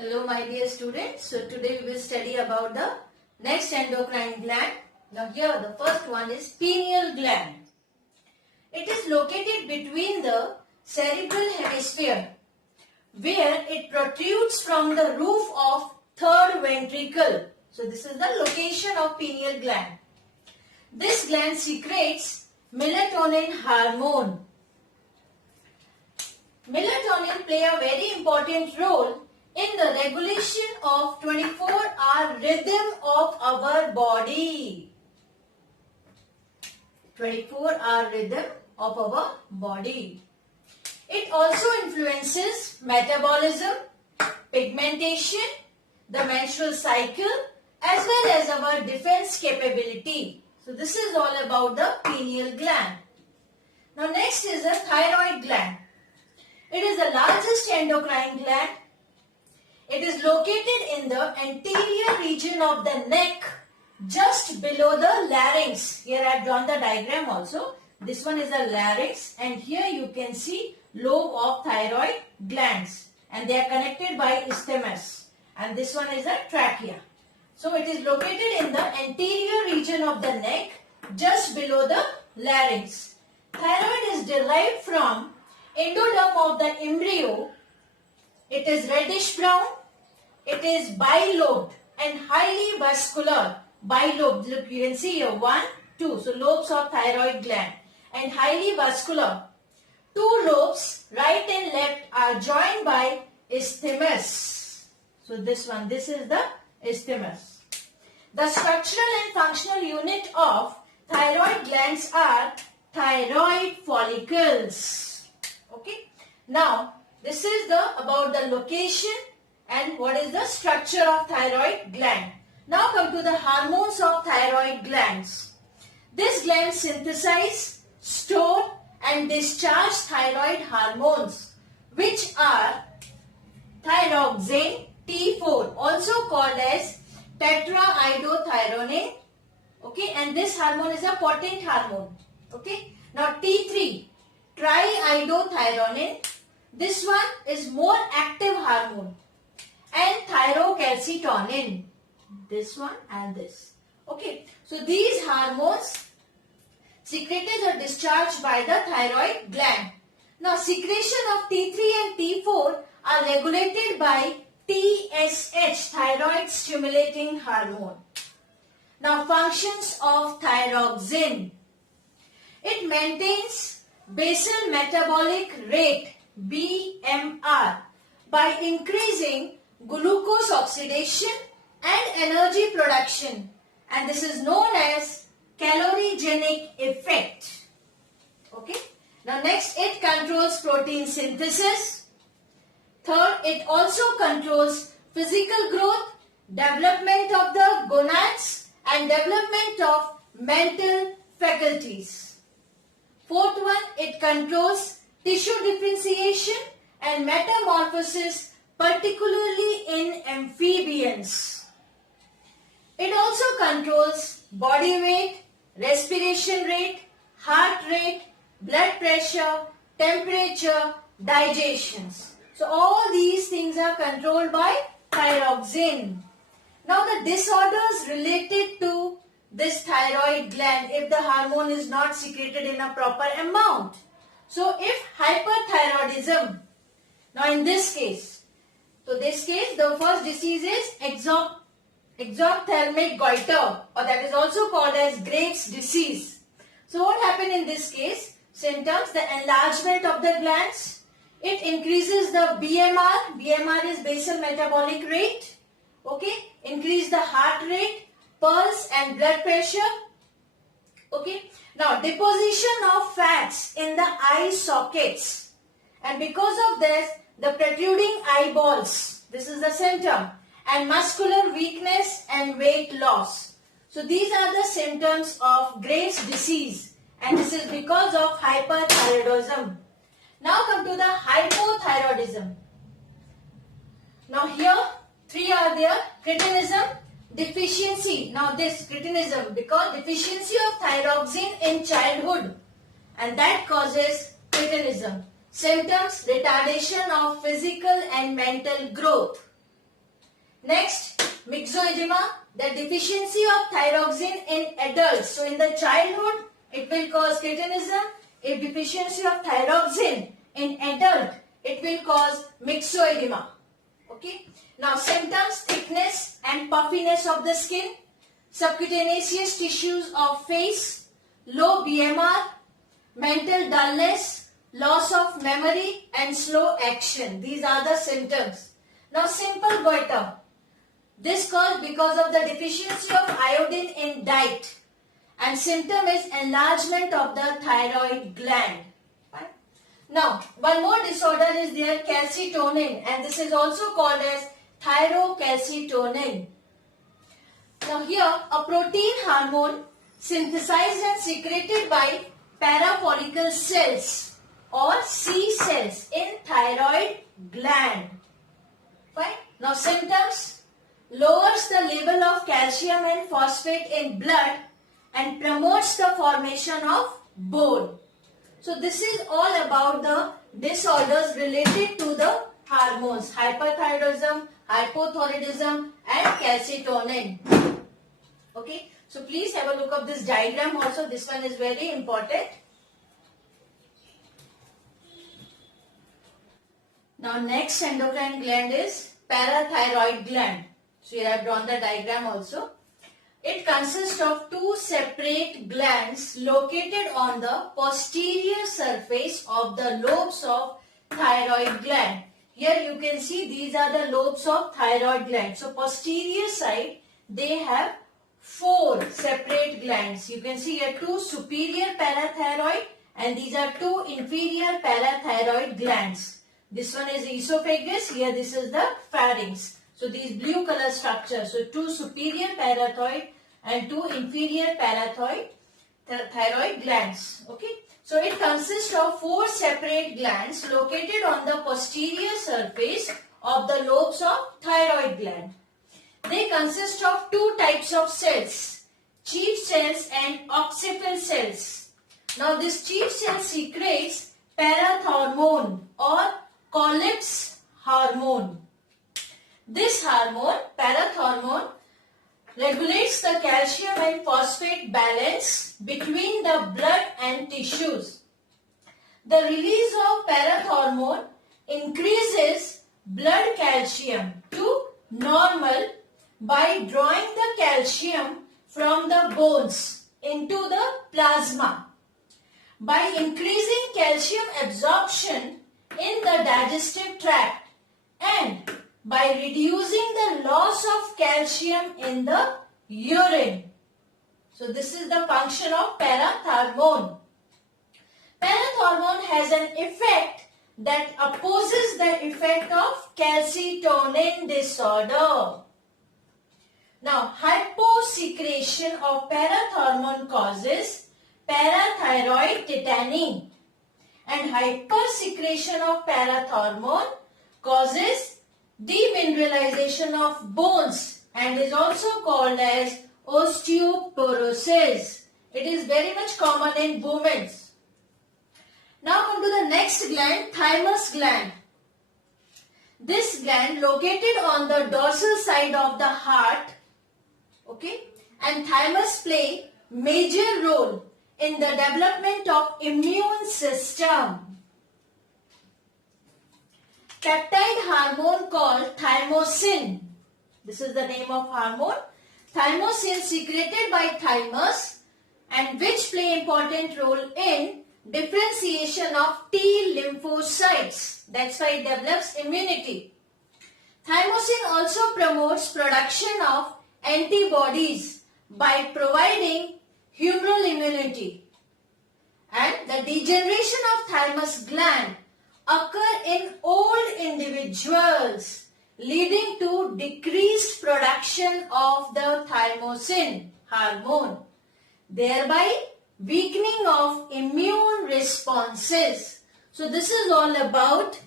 Hello my dear students. So today we will study about the next endocrine gland. Now here the first one is pineal gland. It is located between the cerebral hemisphere where it protrudes from the roof of third ventricle. So this is the location of pineal gland. This gland secretes melatonin hormone. Melatonin play a very important role in the regulation of 24-hour rhythm of our body. 24-hour rhythm of our body. It also influences metabolism, pigmentation, the menstrual cycle, as well as our defense capability. So this is all about the pineal gland. Now next is the thyroid gland. It is the largest endocrine gland. It is located in the anterior region of the neck, just below the larynx. Here I have drawn the diagram also. This one is the larynx, and here you can see lobe of thyroid glands, and they are connected by isthmus. And this one is the trachea. So it is located in the anterior region of the neck, just below the larynx. Thyroid is derived from endoderm of the embryo. It is reddish brown. It is bilobed and highly vascular. Bilobed, look, you can see here 1, 2. So lobes of thyroid gland and highly vascular. Two lobes, right and left, are joined by isthmus. So this is the isthmus. The structural and functional unit of thyroid glands are thyroid follicles. Okay. Now this is about the location and what is the structure of thyroid gland. Now come to the hormones of thyroid glands. This gland synthesize, store and discharge thyroid hormones, which are thyroxine, T4, also called as tetraiodothyronine. Okay, and this hormone is a potent hormone. Okay. Now T3, triiodothyronine. This one is more active hormone. And thyrocalcitonin. This one and this. Okay. So these hormones secreted or discharged by the thyroid gland. Now secretion of T3 and T4 are regulated by TSH, thyroid stimulating hormone. Now functions of thyroxine. It maintains basal metabolic rate BMR by increasing glucose oxidation and energy production, and this is known as calorigenic effect. Okay. Now next, it controls protein synthesis. Third, it also controls physical growth, development of the gonads and development of mental faculties. Fourth one, it controls tissue differentiation and metamorphosis, particularly in amphibians. It also controls body weight, respiration rate, heart rate, blood pressure, temperature, digestions. So all these things are controlled by thyroxine. Now the disorders related to this thyroid gland, if the hormone is not secreted in a proper amount. So if hyperthyroidism, now in this case, the first disease is exophthalmic goiter, or that is also called as Graves' disease. So what happened in this case? Symptoms: the enlargement of the glands. It increases the BMR. BMR is basal metabolic rate. Okay. Increase the heart rate, pulse and blood pressure. Okay. Now deposition of fats in the eye sockets, and because of this the protruding eyeballs. This is the symptom. And muscular weakness and weight loss. So these are the symptoms of Graves' disease, and this is because of hyperthyroidism. Now come to the hypothyroidism. Now here three are there: cretinism, deficiency. Now this cretinism, because deficiency of thyroxine in childhood, and that causes cretinism. Symptoms: retardation of physical and mental growth. Next, myxoedema, the deficiency of thyroxine in adults. So in the childhood, it will cause cretinism. If deficiency of thyroxine in adult, it will cause myxoedema. Okay. Now symptoms: thickness and puffiness of the skin, subcutaneous tissues of face, low BMR, mental dullness, loss of memory and slow action. These are the symptoms. Now simple goiter. This caused because of the deficiency of iodine in diet, and symptom is enlargement of the thyroid gland. Right? Now one more disorder is there, calcitonin, and this is also called as thyrocalcitonin. Now here a protein hormone synthesized and secreted by parafollicle cells or C cells in thyroid gland. Fine. Now symptoms: lowers the level of calcium and phosphate in blood and promotes the formation of bone. So this is all about the disorders related to the hormones: hyperthyroidism, hypothyroidism and calcitonin. Okay, so please have a look at this diagram also. This one is very important. Now next endocrine gland is parathyroid gland. So here I have drawn the diagram also. It consists of two separate glands located on the posterior surface of the lobes of thyroid gland. Here you can see these are the lobes of thyroid gland. So posterior side they have four separate glands. You can see here two superior parathyroid and these are two inferior parathyroid glands. This one is esophagus, here this is the pharynx. So these blue color structures, so two superior parathyroid and two inferior parathyroid thyroid glands. Okay, so it consists of four separate glands located on the posterior surface of the lobes of thyroid gland. They consist of two types of cells, chief cells and oxiphyll cells. Now this chief cell secretes parathormone or Colles hormone. This hormone, parathormone, regulates the calcium and phosphate balance between the blood and tissues. The release of parathormone increases blood calcium to normal by drawing the calcium from the bones into the plasma. By increasing calcium absorption in the digestive tract and by reducing the loss of calcium in the urine. So this is the function of parathormone. Parathormone has an effect that opposes the effect of calcitonin disorder. Now hyposecretion of parathormone causes parathyroid tetany and hypersecretion of parathormone causes demineralization of bones and is also called as osteoporosis. It is very much common in women. Now come to the next gland, thymus gland. This gland located on the dorsal side of the heart, okay, and thymus play major role in the development of immune system. Peptide hormone called thymosin. This is the name of hormone. Thymosin secreted by thymus and which play important role in differentiation of T lymphocytes. That's why it develops immunity. Thymosin also promotes production of antibodies by providing humoral immunity. And the degeneration of thymus gland occur in old individuals, leading to decreased production of the thymosin hormone, thereby weakening of immune responses. So this is all about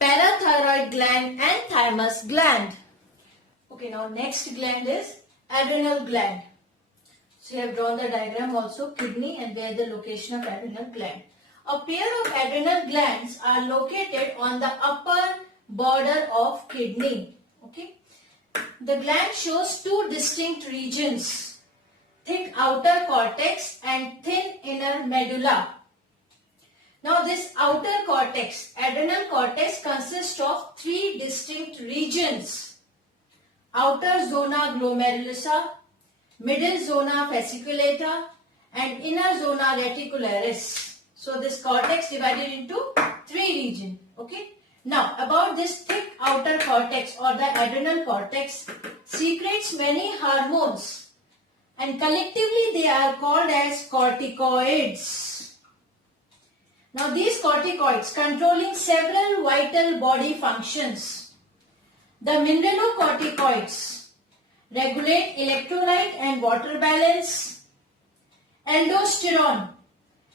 parathyroid gland and thymus gland. Okay, now next gland is adrenal gland. So you have drawn the diagram also, kidney and where the location of adrenal gland. A pair of adrenal glands are located on the upper border of kidney. Okay. the gland shows two distinct regions, thick outer cortex and thin inner medulla. Now this outer cortex, adrenal cortex, consists of three distinct regions. Outer zona glomerulosa, middle zona fasciculata and inner zona reticularis. So this cortex divided into three regions. Okay. Now about this thick outer cortex or the adrenal cortex secretes many hormones and collectively they are called as corticoids. Now these corticoids controlling several vital body functions. The mineralocorticoids regulate electrolyte and water balance. Aldosterone.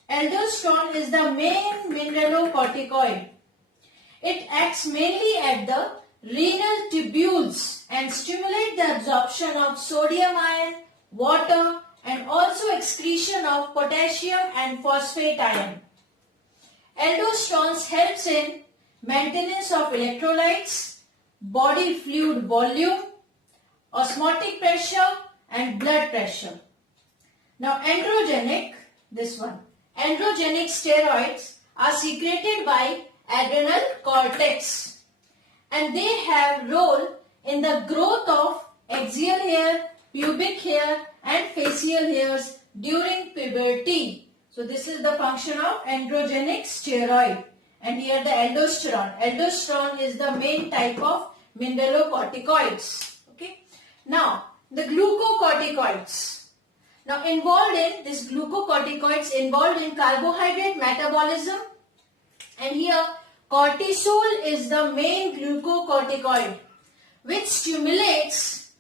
Aldosterone is the main mineralocorticoid. It acts mainly at the renal tubules and stimulates the absorption of sodium ion, water and also excretion of potassium and phosphate ion. Aldosterone helps in maintenance of electrolytes, body fluid volume, osmotic pressure and blood pressure. Now androgenic, this one, androgenic steroids are secreted by adrenal cortex and they have role in the growth of axial hair, pubic hair and facial hairs during puberty. So this is the function of androgenic steroid and here the aldosterone. Aldosterone is the main type of mineralocorticoids. Okay. Now the glucocorticoids. Now involved in this glucocorticoids involved in carbohydrate metabolism and here cortisol is the main glucocorticoid which stimulates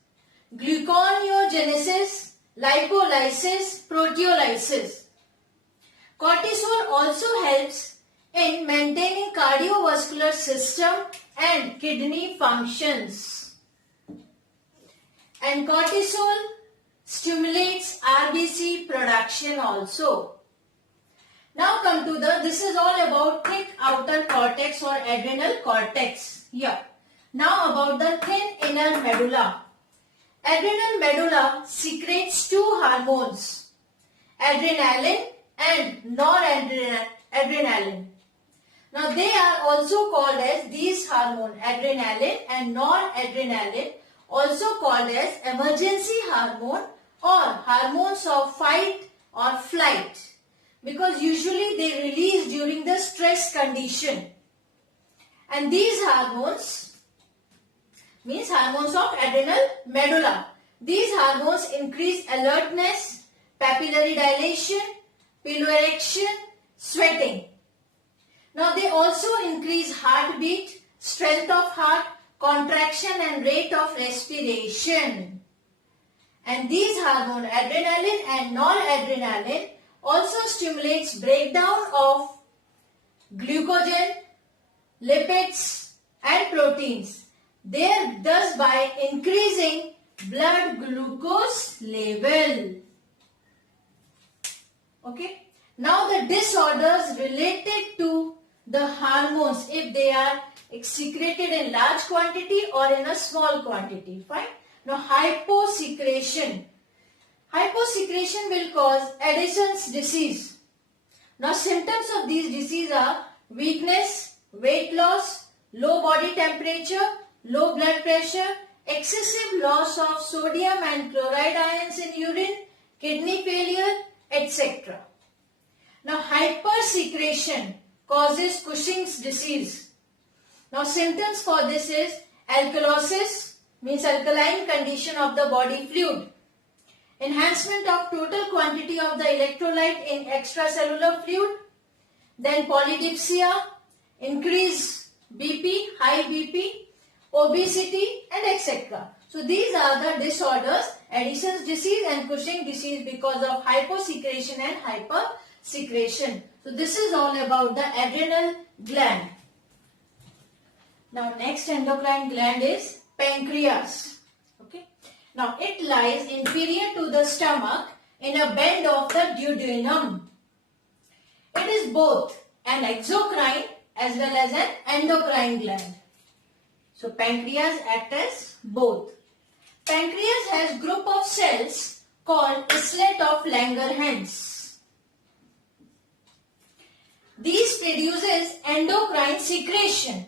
gluconeogenesis, lipolysis, proteolysis. Cortisol also helps in maintaining cardiovascular system and kidney functions. And cortisol stimulates RBC production also. Now come to this is all about thick outer cortex or adrenal cortex. Here. Now about the thin inner medulla. Adrenal medulla secretes two hormones, adrenaline and noradrenaline. Now they are also called as these hormones, adrenaline and noradrenaline, also called as emergency hormone or hormones of fight or flight, because usually they release during the stress condition. And these hormones means hormones of adrenal medulla. These hormones increase alertness, papillary dilation, piloerection, sweating. Now they also increase heartbeat, strength of heart, contraction and rate of respiration. And these hormones, adrenaline and noradrenaline, also stimulates breakdown of glucogen, lipids and proteins. Thus by increasing blood glucose level. Okay. Now the disorders related to the hormones, if they are secreted in large quantity or in a small quantity. Fine. Now hyposecretion. Hyposecretion will cause Addison's disease. Now symptoms of these diseases are weakness, weight loss, low body temperature, low blood pressure, excessive loss of sodium and chloride ions in urine, kidney failure, etc. Now hypersecretion causes Cushing's disease. Now symptoms for this is alkalosis, means alkaline condition of the body fluid, enhancement of total quantity of the electrolyte in extracellular fluid, then polydipsia, increase BP, high BP, obesity and etc. So these are the disorders, Addison's disease and Cushing disease, because of hyposecretion and hypersecretion. So this is all about the adrenal gland. Now next endocrine gland is pancreas. Okay. Now it lies inferior to the stomach in a bend of the duodenum. It is both an exocrine as well as an endocrine gland. So pancreas acts as both Pancreas has group of cells called islet of Langerhans. These produces endocrine secretion.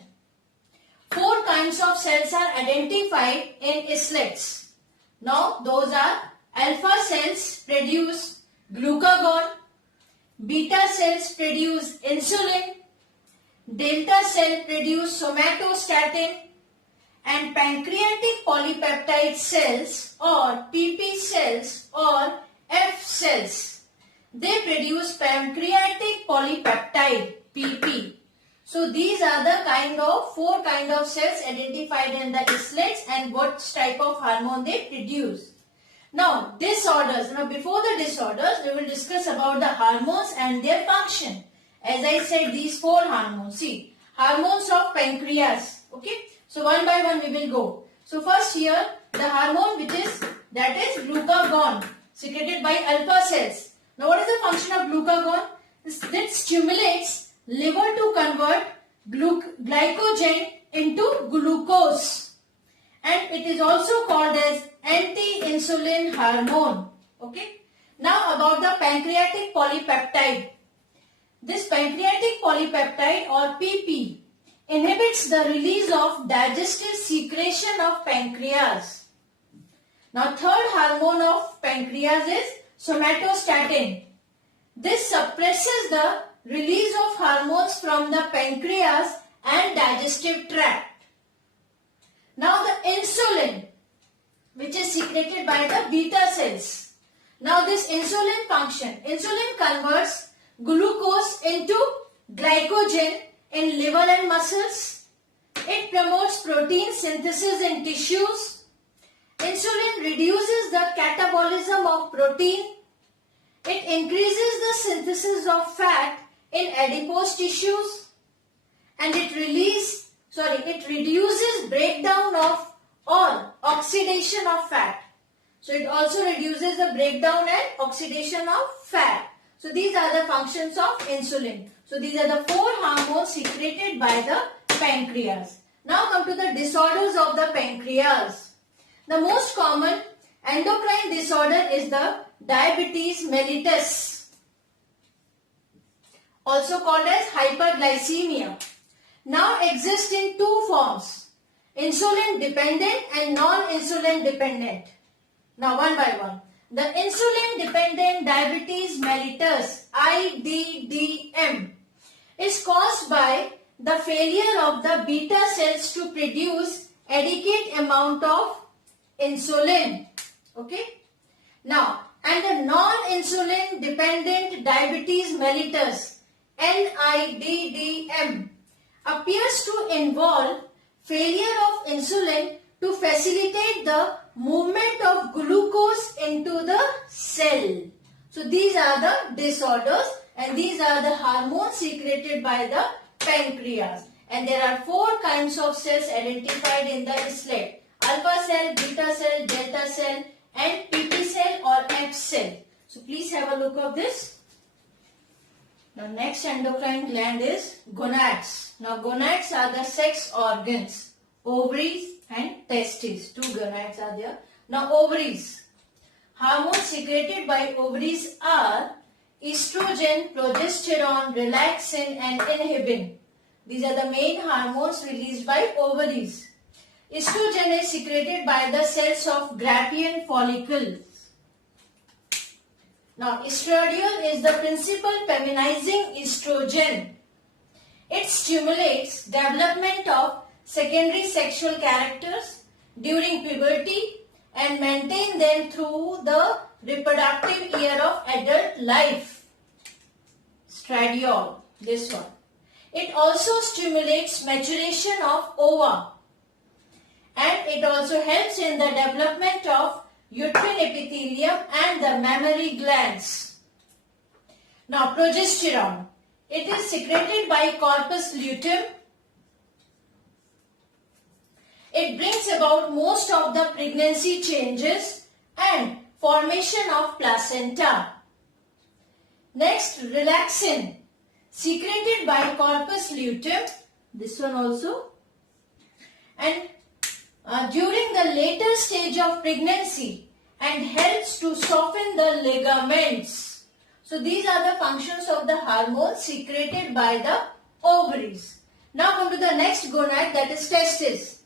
4 kinds of cells are identified in islets. Now those are alpha cells produce glucagon, beta cells produce insulin, delta cell produce somatostatin, and pancreatic polypeptide cells or PP cells or F cells, they produce pancreatic polypeptide PP. So these are the 4 kind of cells identified in the islets and what type of hormone they produce. Now disorders. Now before the disorders we will discuss about the hormones and their function. As I said, these 4 hormones. See, hormones of pancreas. Okay. So one by one we will go. So first here the hormone that is glucagon secreted by alpha cells. Now what is the function of glucagon? It stimulates liver to convert glycogen into glucose, and it is also called as anti-insulin hormone. Okay. Now about the pancreatic polypeptide. This pancreatic polypeptide or PP inhibits the release of digestive secretion of pancreas. Now third hormone of pancreas is somatostatin. This suppresses the release of hormones from the pancreas and digestive tract. Now the insulin, which is secreted by the beta cells. Now this insulin function, insulin converts glucose into glycogen in liver and muscles. It promotes protein synthesis in tissues. Insulin reduces the catabolism of protein. It increases the synthesis of fat in adipose tissues, and it reduces breakdown of or oxidation of fat. So it also reduces the breakdown and oxidation of fat. So these are the functions of insulin. So these are the 4 hormones secreted by the pancreas. Now come to the disorders of the pancreas. The most common endocrine disorder is the diabetes mellitus, also called as hyperglycemia. Now exists in 2 forms, insulin dependent and non-insulin dependent. Now one by one. The insulin dependent diabetes mellitus, IDDM, is caused by the failure of the beta cells to produce adequate amount of insulin. Okay. Now, and the non-insulin dependent diabetes mellitus, NIDDM, appears to involve failure of insulin to facilitate the movement of glucose into the cell. So these are the disorders and these are the hormones secreted by the pancreas. And there are 4 kinds of cells identified in the islet: alpha cell, beta cell, delta cell and PP cell or F cell. So please have a look of this. Now next endocrine gland is gonads. Now gonads are the sex organs, ovaries and testes. 2 gonads are there. Now ovaries. Hormones secreted by ovaries are estrogen, progesterone, relaxin and inhibin. These are the main hormones released by ovaries. Estrogen is secreted by the cells of Graafian follicles. Now estradiol is the principal feminizing estrogen. It stimulates development of secondary sexual characters during puberty and maintain them through the reproductive year of adult life. Estradiol, this one. It also stimulates maturation of ova, and it also helps in the development of uterine epithelium and the mammary glands. Now progesterone. It is secreted by corpus luteum. It brings about most of the pregnancy changes and formation of placenta. Next, relaxin, secreted by corpus luteum, this one also, and during the later stage of pregnancy and helps to soften the ligaments. So these are the functions of the hormones secreted by the ovaries. Now come to the next gonad, that is testis.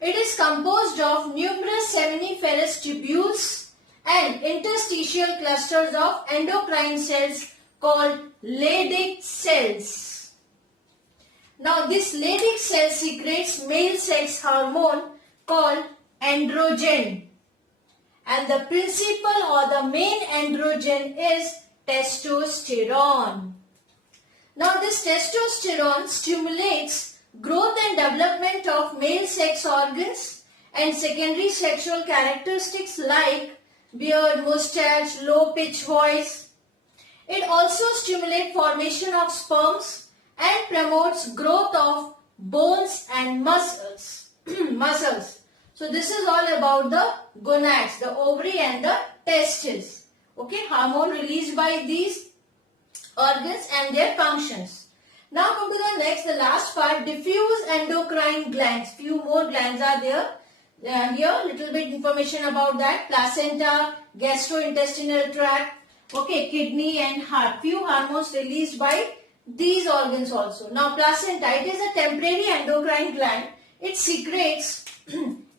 It is composed of numerous seminiferous tubules and interstitial clusters of endocrine cells called Leydig cells. Now this Leydig cell secretes male sex hormone called androgen, and the principal or the main androgen is testosterone. Now this testosterone stimulates growth and development of male sex organs and secondary sexual characteristics like beard, mustache, low pitch voice. It also stimulates formation of sperms and promotes growth of bones and muscles. So this is all about the gonads, the ovary and the testes. Okay, hormone released by these organs and their functions. Now come to the next, the last part, diffuse endocrine glands. Few more glands are there. Here, little bit information about that. Placenta, gastrointestinal tract, okay, kidney and heart. Few hormones released by these organs also. Now placenta, it is a temporary endocrine gland. It secretes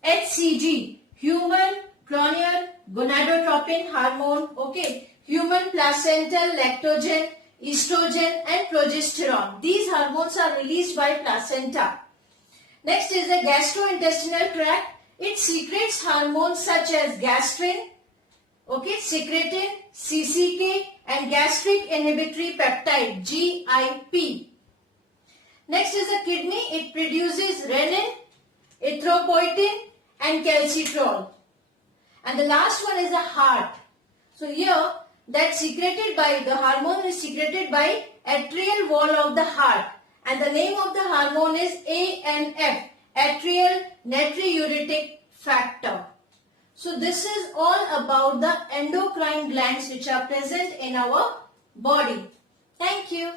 HCG, human chorionic gonadotropin hormone, okay, human placental lactogen, estrogen and progesterone. These hormones are released by placenta. Next is the gastrointestinal tract. It secretes hormones such as gastrin, okay, secretin, CCK and gastric inhibitory peptide, GIP. Next is the kidney. It produces renin, erythropoietin and calcitriol. And the last one is the heart. So here that secreted by the hormone is secreted by atrial wall of the heart, and the name of the hormone is ANF, atrial natriuretic factor. So this is all about the endocrine glands which are present in our body. Thank you.